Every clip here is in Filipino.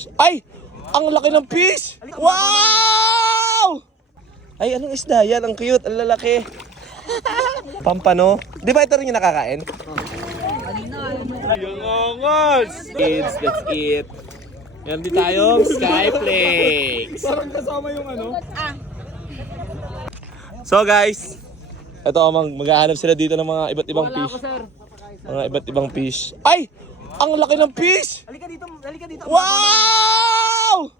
fish. Ay! Ang laki ng fish! Wow! Ay, anong isda yan? Ang cute, ang lalaki. Pampano. Di ba ito rin yung nakakain? Yung ongos! Kids, let's eat. Meron din tayong Skyflakes. Parang kasama yung ano. So guys, ito mag maghahanap sila dito ng mga iba't ibang fish. sir. Mga iba't ibang fish. Ay! Ang laki ng fish! Halika dito, halika dito. Wow!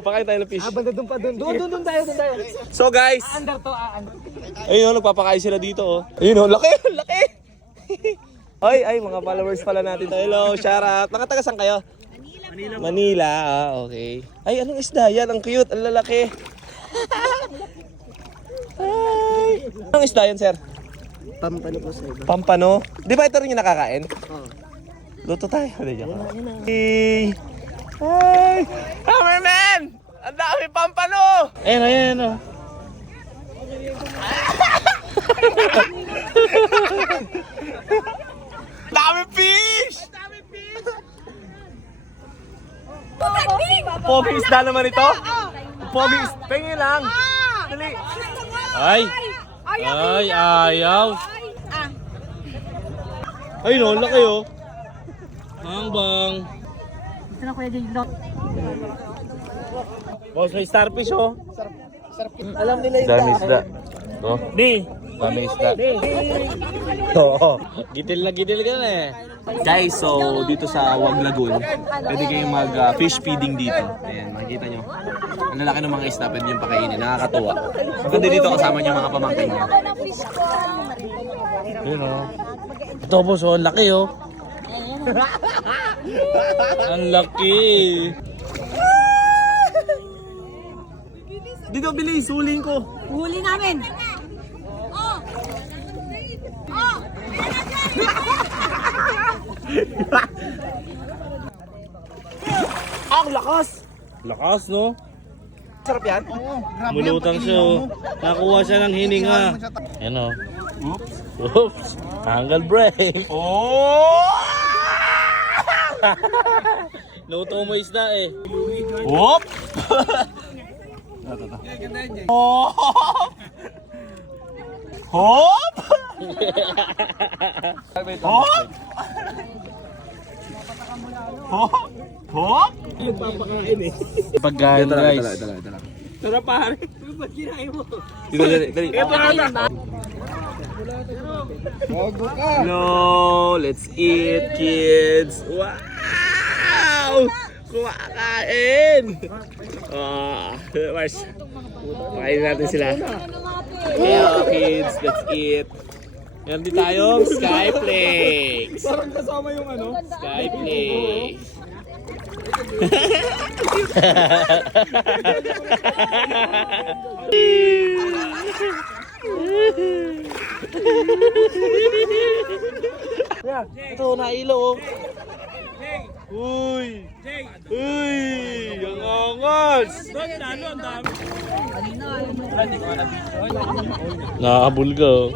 Papakain tayo ng fish. Ah, banda doon pa doon. Doon, doon, doon tayo, doon tayo. So guys, Under to, ah, under. ayun oh, nagpapakain sila dito oh. Ayun oh, laki, laki. Ay, ay, mga followers pala natin to. Hello, shout out. Mga taga saan kayo? Manila. Manila, ah, okay. Ay, anong isda yan? Ang cute, ang lalaki. Ay. Anong isda yan, sir? Pampano po sir. Pampano. Di ba ito rin yung nakakain? Oo. Luto tayo. Ano dyan? Hey! Hey! Cameraman! Ang dami pampano! Ayun, ayun, ayun. dami fish! Pogi isda naman ito? Pogi isda. Tingin lang. Dali. Ay! Ay, ayaw. Ay, no, laki oh. Ang bang. Ito na kuya. No. Boss, may starfish oh. Alam nila yung Dami isda. Oh, Di. dami isda. Oo. Gitil na gitil ka na eh. Guys, so dito sa Wag Lagoon, pwede kayong mag uh, fish feeding dito. Ayan, makikita nyo. Ang lalaki ng mga isda, pwede yung pakainin. Nakakatuwa. Maganda dito kasama niyo mga pamangkin niyo. Yun oh. Ito boss, oh, ang laki oh. ang laki. Dito, bilis, huling ko. Huli namin. Oh. Oh. Ang lakas! Lakas, no? Sarap yan? Mulutang siya, oh. Nakuha siya ng hininga. Yan, oh. Oops. Angle break. Oh! Luto mo isda, eh. Whoop! oh! Hop! Hop! Hop! Hop! Pagkain, guys. Tara pare. Ba't kinain mo? Dito, dali, dali. No, let's eat, kids. Wow! Kumakain! Ah, Mars. Pakain natin sila. Hello, kids. Let's eat. Meron din tayong Skyflakes. Parang kasama yung ano. Skyflakes. Ito, nailo oh. Uy! Uy! Ang angas! Nakaabol ka, oh.